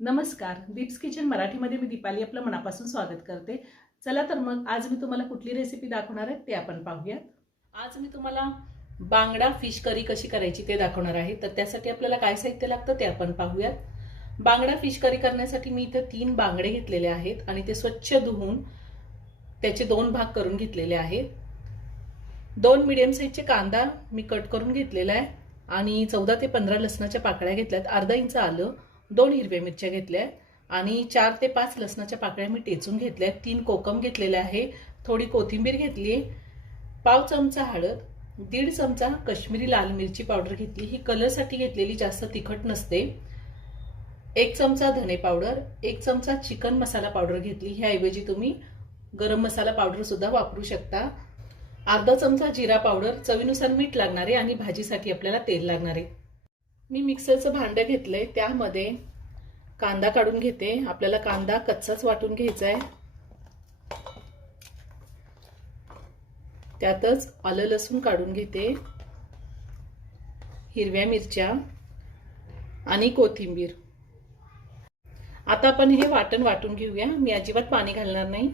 नमस्कार, दीप्स किचन मराठीमध्ये मी दीपाली आपलं मनापासून स्वागत करते। चला तर मग आज मी तुम्हाला कुठली रेसिपी दाखवणार आहे ते आपण पाहूयात। आज मी तुम्हाला बांगडा फिश करी कशी करायची ते दाखवणार आहे। तर त्यासाठी आपल्याला काय साहित्य लागतं ते आपण पाहूयात। बांगडा फिश करी करण्यासाठी मी इथे 3 बांगडे घेतलेले आहेत आणि ते स्वच्छ धुवून त्याचे 2 भाग करून घेतलेले आहेत। 2 मीडियम साइजचे कांदा मी कट करून घेतलेला आहे आणि 14 ते 15 लसणाच्या पाकळ्या घेतल्यात, अर्धा इंच आलं, 2 हिरव्या मिरच्या घेतल्या आणि 4 ते 5 लसणाच्या पाकळ्या मी टेचून घेतल्या, 3 कोकम घेतलेले आहे, थोडी कोथिंबीर घेतली, पाव चमचा हळद, 1.5 चमचा काश्मीरी लाल मिरची पावडर घेतली, ही कलरसाठी घेतलेली, जास्त तिखट नसते, 1 चमचा धने पावडर, 1 चमचा चिकन मसाला पावडर घेतली, ह्या ऐवजी तुम्ही गरम मसाला पावडर सुद्धा वापरू शकता, अर्धा चमचा जिरा पावडर, चवीनुसार मीठ लागणार आहे आणि भाजीसाठी आपल्याला तेल लागणार आहे। मी मिक्सरचं भांडं घेतलंय, त्यामध्ये कांदा काढून घेते। आपल्याला कांदा कच्चाच वाटून घ्यायचा आहे, त्यातच आलं लसूण काढून घेते, हिरव्या मिरच्या आणि कोथिंबीर। आता आपण हे वाटण वाटून घेऊया, मी अजिबात पाणी घालणार नाही।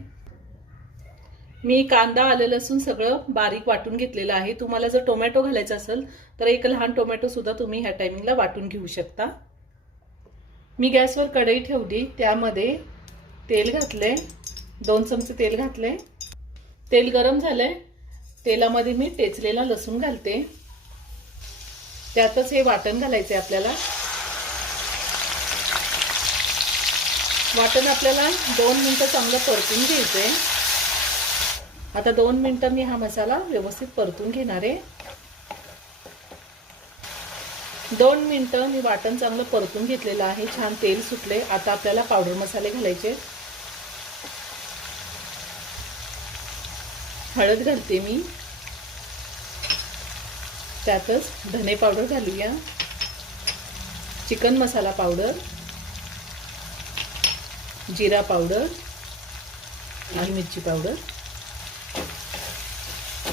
मी कांदा आलं लसूण सगळं बारीक वाटून घेतलेलं आहे। तुम्हाला जर टोमॅटो घालायचा असेल तर एक लहान टोमॅटो सुद्धा तुम्ही ह्या टायमिंगला वाटून घेऊ शकता। मी गॅसवर कढई ठेवली, त्यामध्ये तेल घातले, 2 चमचे तेल घातले, तेल गरम झालंय, तेलामध्ये मी टेचलेला लसूण घालते, त्यातच हे वाटण घालायचंय आपल्याला। वाटण आपल्याला 2 मिनिटं चांगलं परतून घ्यायचंय। आता 2 मिनिटं मी हा मसाला व्यवस्थित परतून घेणार आहे। 2 मिनिटं मी वाटण चांगलं परतून घेतलेलं आहे, छान तेल सुटले। आता आपल्याला पावडर मसाले घालायचे। हळद घालते मी, त्यातच धने पावडर घालूया, चिकन मसाला पावडर, जिरा पावडर आणि मिरची पावडर।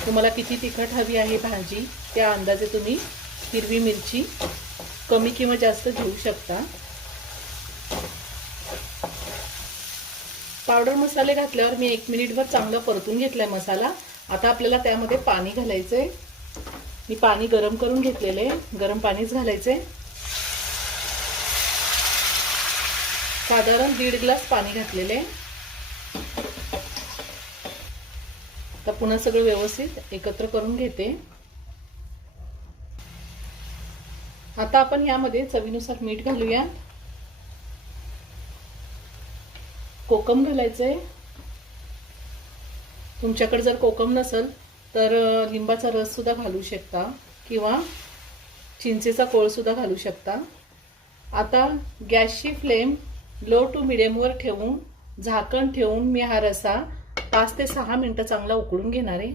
तुम्हाला किती तिखट हवी आहे भाजी त्या अंदाजे तुम्ही हिरवी मिरची कमी किंवा जास्त घेऊ शकता। पावडर मसाले घातल्यावर मी 1 मिनिटभर चांगलं परतून घेतलाय मसाला। आता आपल्याला त्यामध्ये पाणी घालायचंय। मी पाणी गरम करून घेतलेले, गरम पाणीच घालायचंय, साधारण 1.5 ग्लास पाणी घातलेले। आता पुन्हा सगळं व्यवस्थित एकत्र करून घेते। आता आपण यामध्ये चवीनुसार मीठ घालूया, कोकम घालायचंय। तुमच्याकडे जर कोकम नसेल तर लिंबाचा रस सुद्धा घालू शकता किंवा चिंचेचा कोळ सुद्धा घालू शकता। आता गॅसची फ्लेम लो टू मीडियम वर ठेवून झाकण ठेवून मी हा रसा 5 ते 6 मिनिटं चांगला उकळून घेणार आहे।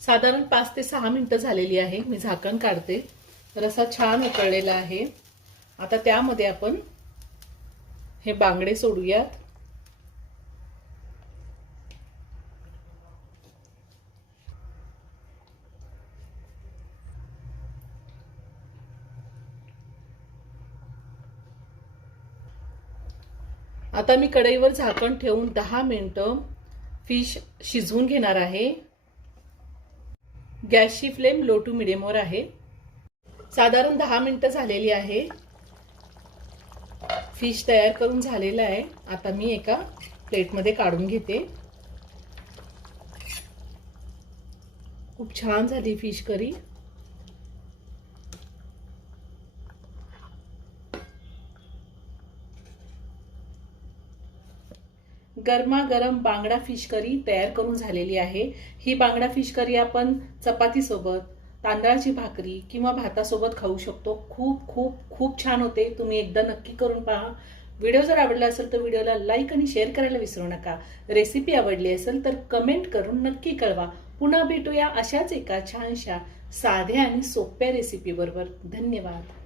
साधारण 5 ते 6 मिनिटं झालेली आहे, मी झाकण काढते। रसा छान उकळलेला आहे। आता त्यामध्ये आपण हे बांगडे सोडूयात। आता मी कढईवर झाकण ठेवून 10 मिनिटं फिश शिजवून घेणार आहे। गॅसची फ्लेम लो टू मीडियम वर आहे। साधारण 10 मिनिटं झालेली आहे। फिश तयार करून झालेला आहे। आता मी एका प्लेटमध्ये काढून घेते। खूप छान झाली फिश करी। गरमागरम बांगडा फिश करी तयार करून झालेली आहे। ही बांगडा फिश करी आपण चपाती सोबत, तांदळाची भाकरी किंवा भातासोबत खाऊ शकतो। खूप खूप खूप छान होते, तुम्ही एकदा नक्की करून पहा। व्हिडिओ जर आवडला असेल तर व्हिडिओला लाईक आणि शेअर करायला विसरू नका। रेसिपी आवडली असेल तर कमेंट करून नक्की कळवा। पुन्हा भेटूया अशाच एका छानशा साध्या आणि सोप्या रेसिपी बरोबर। धन्यवाद।